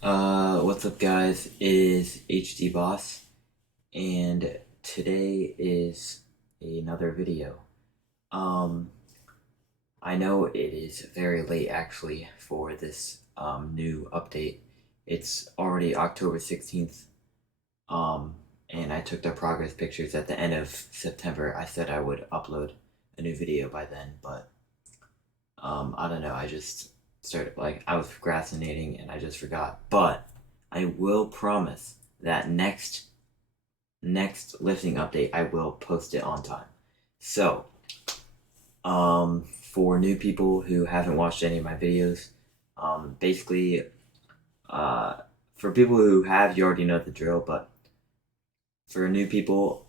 What's up guys, it is HDBoss, and today is another video. Um, I know it is very late actually for this, new update. It's already October 16th, um, and I took the progress pictures at the end of September. I said I would upload a new video by then, but, I don't know, I just started, I was procrastinating and I just forgot. But I will promise that next lifting update I will post it on time. So, for new people who haven't watched any of my videos, basically, uh, for people who have, you already know the drill, but for new people,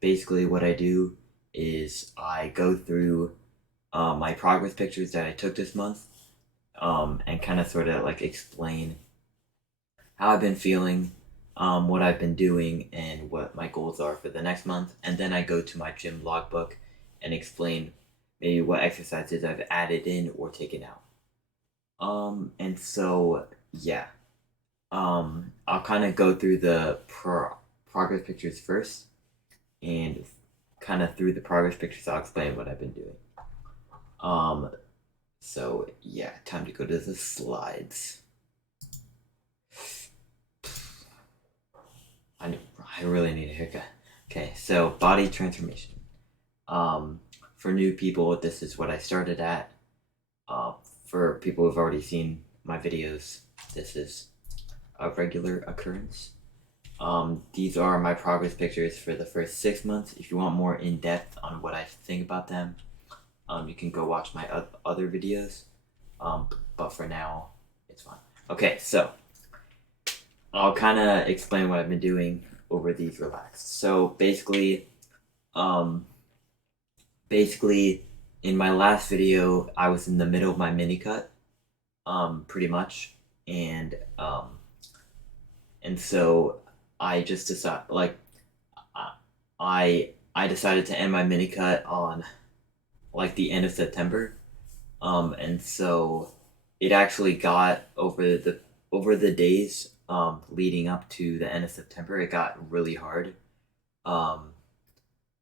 basically what I do is I go through my progress pictures that I took this month, and kind of sort of like explain how I've been feeling, what I've been doing, and what my goals are for the next month. And then I go to my gym logbook and explain maybe what exercises I've added in or taken out. And so, yeah, I'll kind of go through the progress pictures first, and kind of through the progress pictures, I'll explain what I've been doing. Um, so yeah, time to go to the slides. I, I really need a haircut. Okay, so body transformation. Um, for new people, this is what I started at. Uh, for people who've already seen my videos, this is a regular occurrence. These are my progress pictures for the first 6 months. If you want more in depth on what I think about them, you can go watch my other videos. But for now, it's fine. Okay, so I'll kind of explain what I've been doing over these relaxed. So um, basically, in my last video, I was in the middle of my mini cut, pretty much, and so I just decided, I decided to end my mini cut on like the end of September, and so it actually got over the days leading up to the end of September, it got really hard. Um,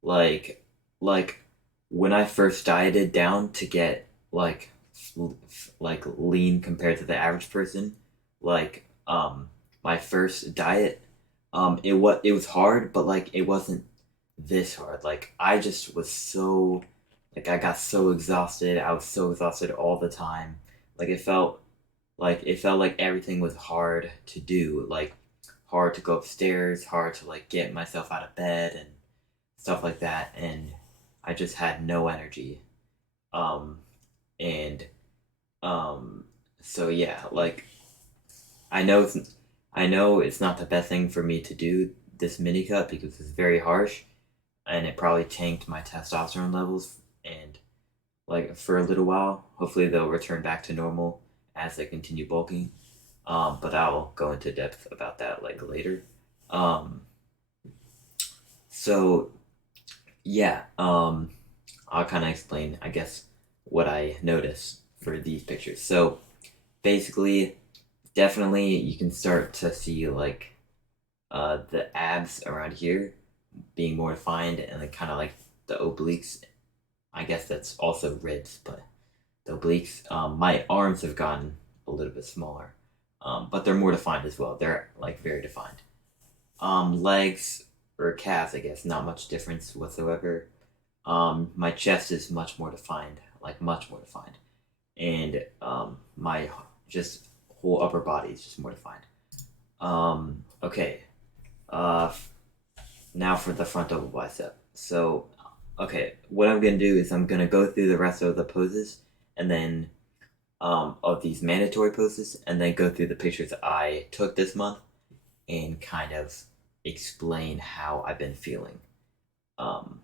like like when I first dieted down to get like lean compared to the average person, like my first diet, it was hard, but like it wasn't this hard. Like I just was so like I got so exhausted. I was so exhausted all the time. Like it felt like everything was hard to do. Like hard to go upstairs, hard to like get myself out of bed and stuff like that, and I just had no energy. Um, and so yeah, like I know it's I know it's not the best thing for me to do this mini cut because it's very harsh, and it probably tanked my testosterone levels. And like for a little while, hopefully they'll return back to normal as I continue bulking. But I'll go into depth about that like later. Um, so yeah, I'll kind of explain, I guess, what I notice for these pictures. So basically, definitely you can start to see like the abs around here being more defined, and then kind of like the obliques. I guess that's also ribs, but the obliques. My arms have gotten a little bit smaller, but they're more defined as well. They're like very defined. Legs or calves, I guess, not much difference whatsoever. My chest is much more defined, like much more defined, and my just whole upper body is just more defined. Okay. Uh, Now for the front double bicep. So, okay, what I'm gonna do is I'm gonna go through the rest of the poses, and then of these mandatory poses, and then go through the pictures I took this month, and kind of explain how I've been feeling. Um,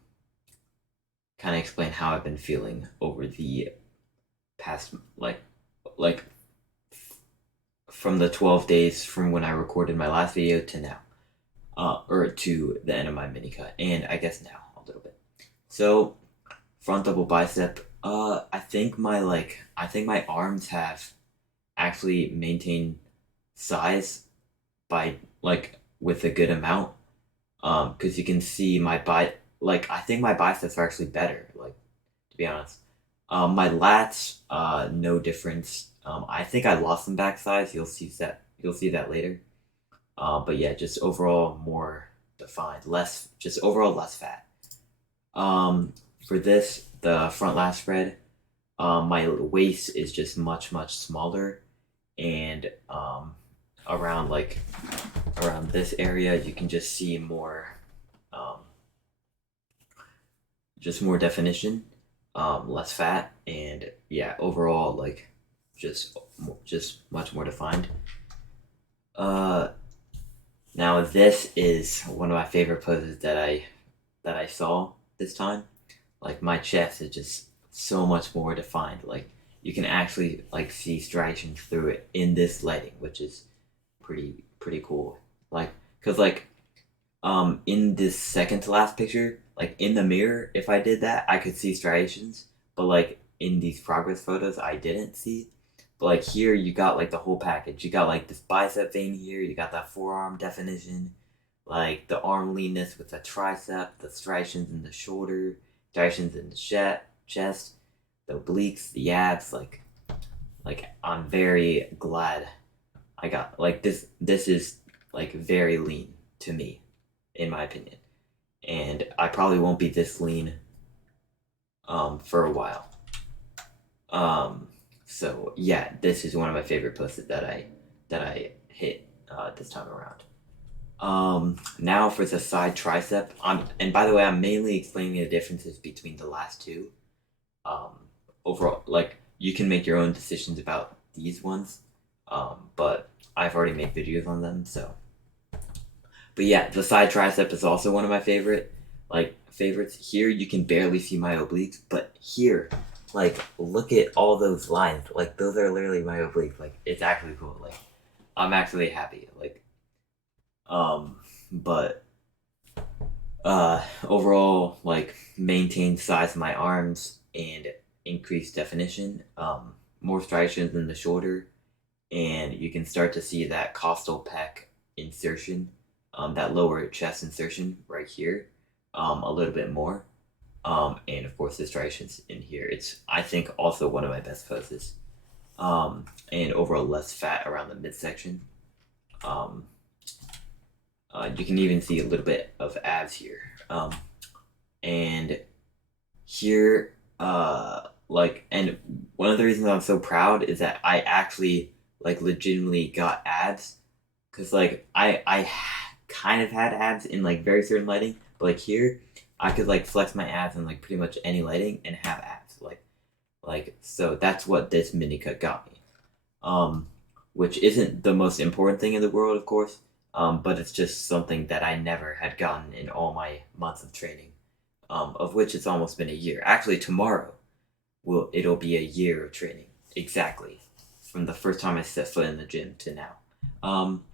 Kind of explain how I've been feeling over the past, like from the 12 days from when I recorded my last video to now, or to the end of my mini cut, and I guess now a little bit. So front double bicep. I think my arms have actually maintained size by like with a good amount. Because you can see like I think my biceps are actually better. Like to be honest, my lats, no difference. I think I lost some back size. You'll see that later. But yeah, just overall more defined, less just overall less fat. For this, the front lat spread, my waist is just much smaller, and around like around this area, you can just see more, um, just more definition, less fat, and yeah, overall like just much more defined. Uh, Now this is one of my favorite poses that I saw this time. Like my chest is just so much more defined. Like you can actually like see striations through it in this lighting, which is pretty cool. Like cuz like in this second to last picture, like in the mirror, if I did that, I could see striations, but like in these progress photos, I didn't see. But like here, you got like the whole package. You got like this bicep vein here. You got that forearm definition, like the arm leanness with the tricep, the striations in the shoulder, striations in the chest, the obliques, the abs. Like I'm very glad I got like this. This is like very lean to me, in my opinion, and I probably won't be this lean for a while. So yeah, this is one of my favorite poses that I hit this time around. Now for the side tricep. And by the way, I'm mainly explaining the differences between the last two. Um, Overall, like you can make your own decisions about these ones, but I've already made videos on them. So, but yeah, the side tricep is also one of my favorites. Here you can barely see my obliques, but here, like look at all those lines. Like those are literally my obliques. Like it's actually cool. Like I'm actually happy. Like um, but overall, like maintain size of my arms and increase definition. More striations in the shoulder, and you can start to see that costal pec insertion, that lower chest insertion right here, a little bit more. And of course the striations in here. It's I think also one of my best poses. And overall less fat around the midsection. Um, you can even see a little bit of abs here. And here, like, and one of the reasons I'm so proud is that I actually like legitimately got abs, cause like kind of had abs in like very certain lighting, but like here, I could like flex my abs in like pretty much any lighting and have abs. Like so that's what this mini cut got me. Um, which isn't the most important thing in the world, of course. But it's just something that I never had gotten in all my months of training, of which it's almost been a year. Actually, tomorrow it'll be a year of training exactly from the first time I set foot in the gym to now. Um,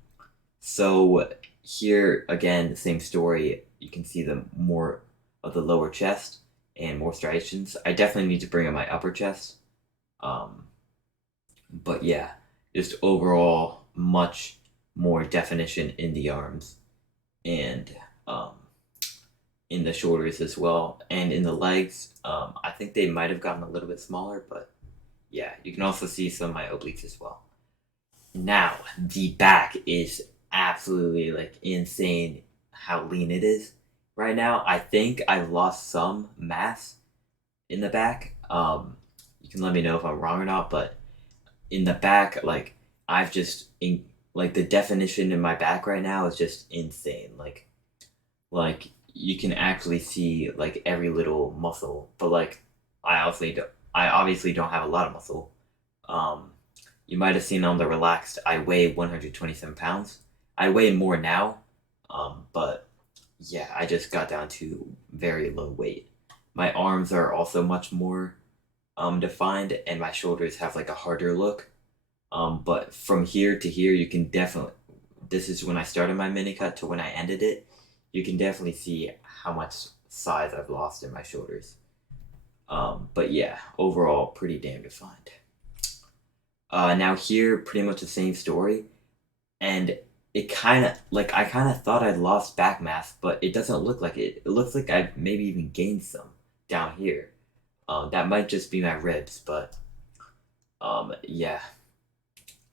so here again, the same story. You can see the more of the lower chest and more striations. I definitely need to bring up my upper chest. Um, but yeah, just overall much more definition in the arms and um, in the shoulders as well, and in the legs. I think they might have gotten a little bit smaller, but yeah, you can also see some of my obliques as well. Now, the back is absolutely like insane how lean it is right now. I think I've lost some mass in the back. You can let me know if I'm wrong or not, but in the back, like I've just like the definition in my back right now is just insane. Like you can actually see like every little muscle, but like I obviously don't have a lot of muscle. Um, you might have seen on the relaxed, I weigh 127 pounds. I weigh more now, but yeah, I just got down to very low weight. My arms are also much more defined, and my shoulders have like a harder look. But from here to here, you can definitely. This is when I started my mini cut to when I ended it. You can definitely see how much size I've lost in my shoulders. But yeah, overall, pretty damn defined. Now here, pretty much the same story. and it kind of like I kind of thought I'd lost back mass, but it doesn't look like it. It looks like I've maybe even gained some down here. That might just be my ribs, but yeah,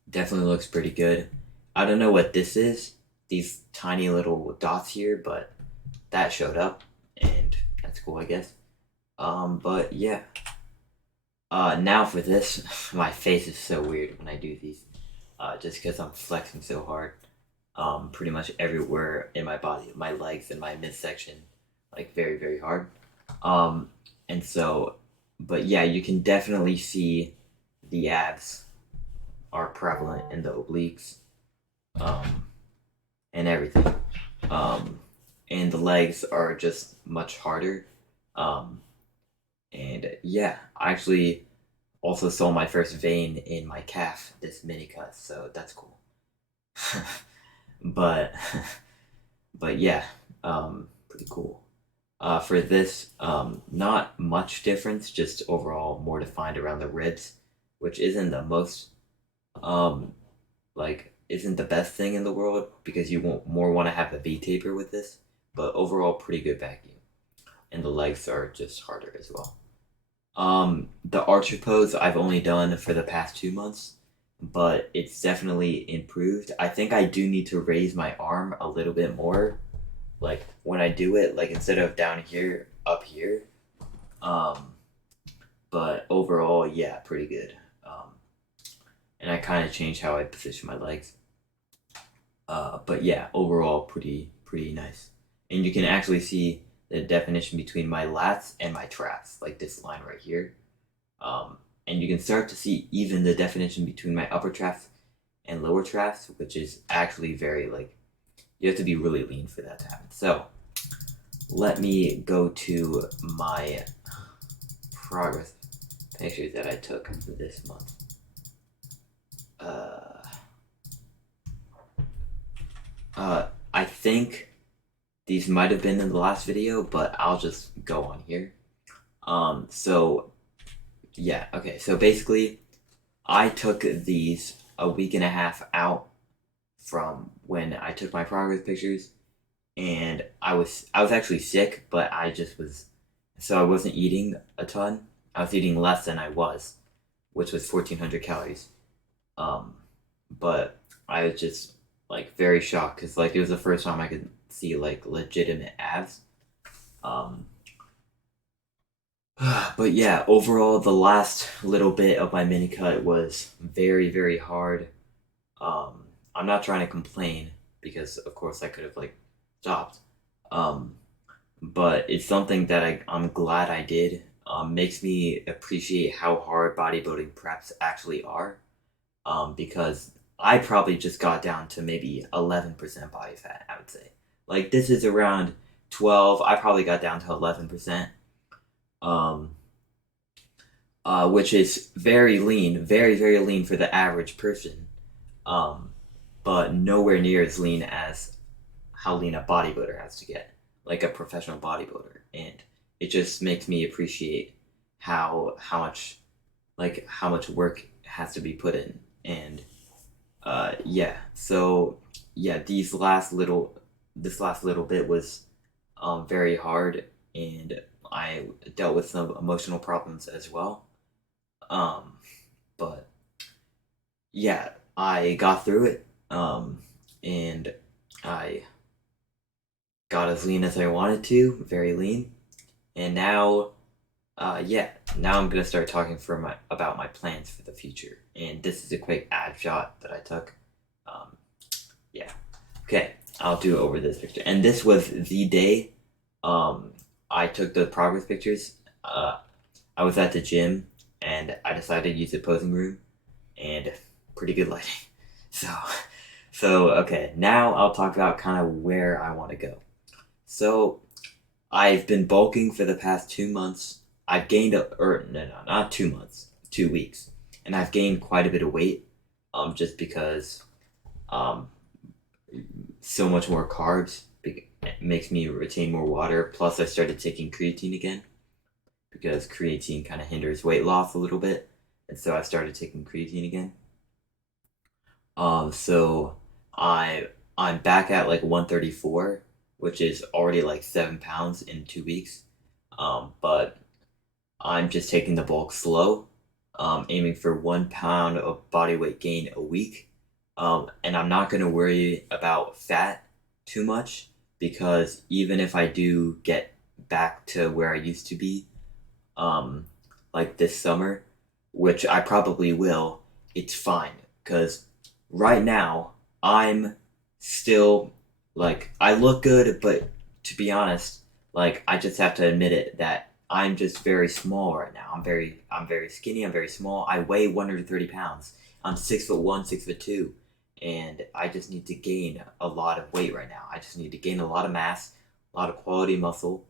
definitely looks pretty good. I don't know what this is, these tiny little dots here, but that showed up, and that's cool, I guess. But yeah. Now for this, my face is so weird when I do these, just because I'm flexing so hard. Pretty much everywhere in my body, my legs and my midsection, like very, very hard. Um, and so, but yeah, you can definitely see the abs are prevalent in the obliques, um, and everything. Um, and the legs are just much harder. Um, and yeah, I actually also saw my first vein in my calf, this mini cut, so that's cool. but but yeah, pretty cool. For this, not much difference, just overall more defined around the ribs, which isn't the most um isn't the best thing in the world because you won't more want to have a V taper with this, but overall pretty good vacuum. And the legs are just harder as well. The archer pose I've only done for the past 2 months, but it's definitely improved. I think I do need to raise my arm a little bit more, like when I do it, like instead of down here, up here. Um, but overall, yeah, pretty good. And I kind of changed how I position my legs. But yeah, overall, pretty nice. And you can actually see the definition between my lats and my traps, like this line right here. Um, and you can start to see even the definition between my upper traps and lower traps, which is actually very like you have to be really lean for that to happen. So let me go to my progress pictures that I took this month. Uh, I think these might have been in the last video, but I'll just go on here. So yeah, okay. So basically, I took these a week and a half out from when I took my progress pictures, and I was actually sick, but I just was so I wasn't eating a ton. I was eating less than I was, which was 1,400 calories. Um, but I was just like very shocked because like it was the first time I could see like legitimate abs. Um, but yeah, overall, the last little bit of my mini cut was very, very hard. I'm not trying to complain because, of course, I could have like stopped. Um, but it's something that I'm glad I did. Makes me appreciate how hard bodybuilding preps actually are. Because I probably just got down to maybe 11% body fat, I would say. Like, this is around 12. I probably got down to 11%. Um, which is very lean, very, very lean for the average person. Um, but nowhere near as lean as how lean a bodybuilder has to get, like a professional bodybuilder. And it just makes me appreciate how much work has to be put in. And yeah, so yeah, this last little bit was very hard, and I dealt with some emotional problems as well. Um, but yeah, I got through it. And I got as lean as I wanted to, very lean. And now, yeah, now I'm gonna start talking about my plans for the future. And this is a quick ad shot that I took. Um, yeah, okay, I'll do over this picture. And this was the day um, I took the progress pictures. I was at the gym and I decided to use the posing room, and pretty good lighting. So, okay, now I'll talk about kind of where I want to go. So I've been bulking for the past 2 months. I've gained or no, no, not 2 months, 2 weeks, and I've gained quite a bit of weight. Just because um, so much more carbs it makes me retain more water. Plus, I started taking creatine again because creatine kind of hinders weight loss a little bit, and so I started taking creatine again. So I'm back at like 134, which is already like 7 pounds in 2 weeks. But I'm just taking the bulk slow, aiming for 1 pound of body weight gain a week. And I'm not gonna worry about fat too much because even if I do get back to where I used to be, um, like this summer, which I probably will, it's fine because right now I'm still like I look good, but to be honest, like I just have to admit it that I'm just very small right now. I'm very skinny. I'm very small. I weigh 130 pounds. I'm 6'1", 6'2", and I just need to gain a lot of weight right now. I just need to gain a lot of mass, a lot of quality muscle,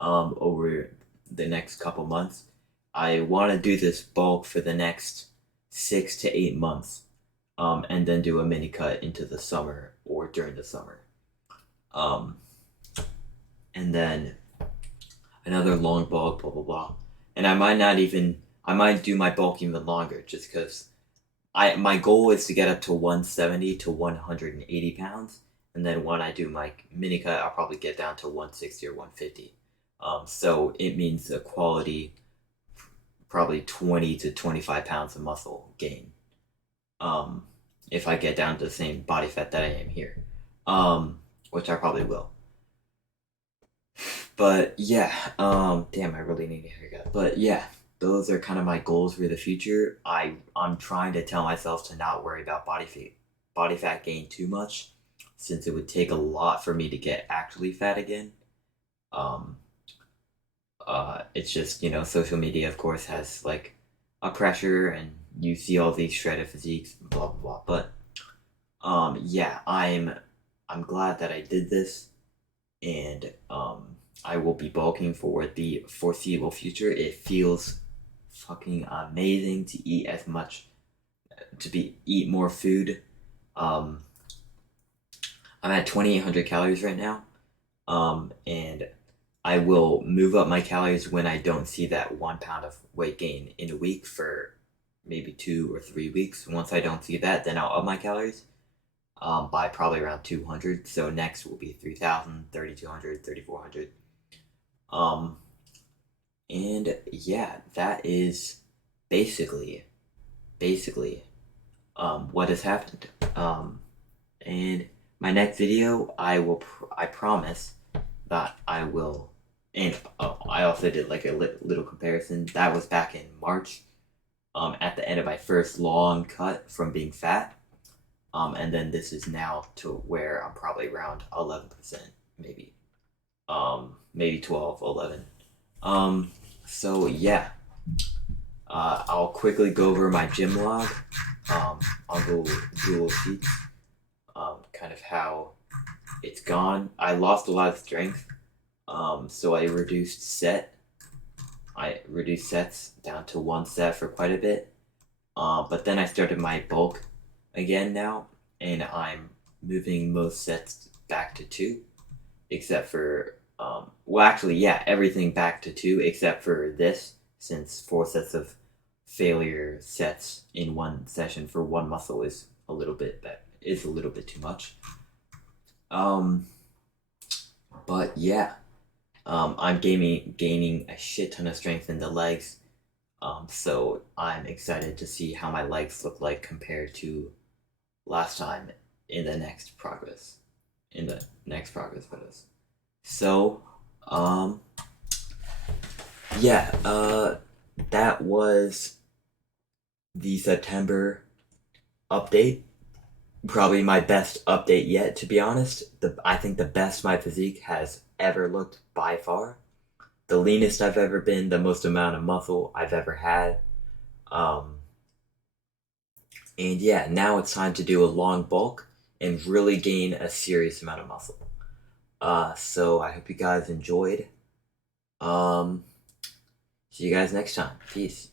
over the next couple months. I want to do this bulk for the next 6 to 8 months, and then do a mini cut into the summer or during the summer. Um, and then another long bulk, blah, blah, blah. And I might do my bulk even longer just because my goal is to get up to 170 to 180 pounds. And then when I do my mini cut, I'll probably get down to 160 or 150. So it means a quality, probably 20 to 25 pounds of muscle gain. Um, if I get down to the same body fat that I am here, which I probably will. But yeah, damn, I really need a haircut. But yeah, those are kind of my goals for the future. I'm trying to tell myself to not worry about body fat gain too much, since it would take a lot for me to get actually fat again. Um, it's just, social media, of course, has like a pressure, and you see all these shredded physiques, blah blah blah. But yeah, I'm glad that I did this, and I will be bulking for the foreseeable future. It feels fucking amazing to eat as much, eat more food. Um, I'm at 2,800 calories right now, and I will move up my calories when I don't see that 1 pound of weight gain in a week for maybe 2 or 3 weeks. Once I don't see that, then I'll up my calories, by probably around 200. So next will be 3,000, 3,200, 3,400. Um, and yeah, that is basically, basically, what has happened. And my next video, I promise that I will, and I also did like a little comparison. That was back in March, at the end of my first long cut from being fat. And then this is now to where I'm probably around 11%, maybe. Maybe 12, 11. So yeah, I'll quickly go over my gym log. I'll go do a little sheets, kind of how it's gone. I lost a lot of strength, so I reduced sets down to 1 set for quite a bit. But then I started my bulk again now, and I'm moving most sets back to 2, except for well, actually, yeah, everything back to 2 except for this, since 4 sets of failure sets in one session for one muscle is a little bit too much. Um, but yeah, I'm gaining a shit ton of strength in the legs. So I'm excited to see how my legs look like compared to last time in the next progress photos. So, yeah, that was the September update. Probably my best update yet, to be honest. I think the best my physique has ever looked by far. The leanest I've ever been, the most amount of muscle I've ever had. Um, and yeah, now it's time to do a long bulk and really gain a serious amount of muscle. So I hope you guys enjoyed. Um, See you guys next time. Peace.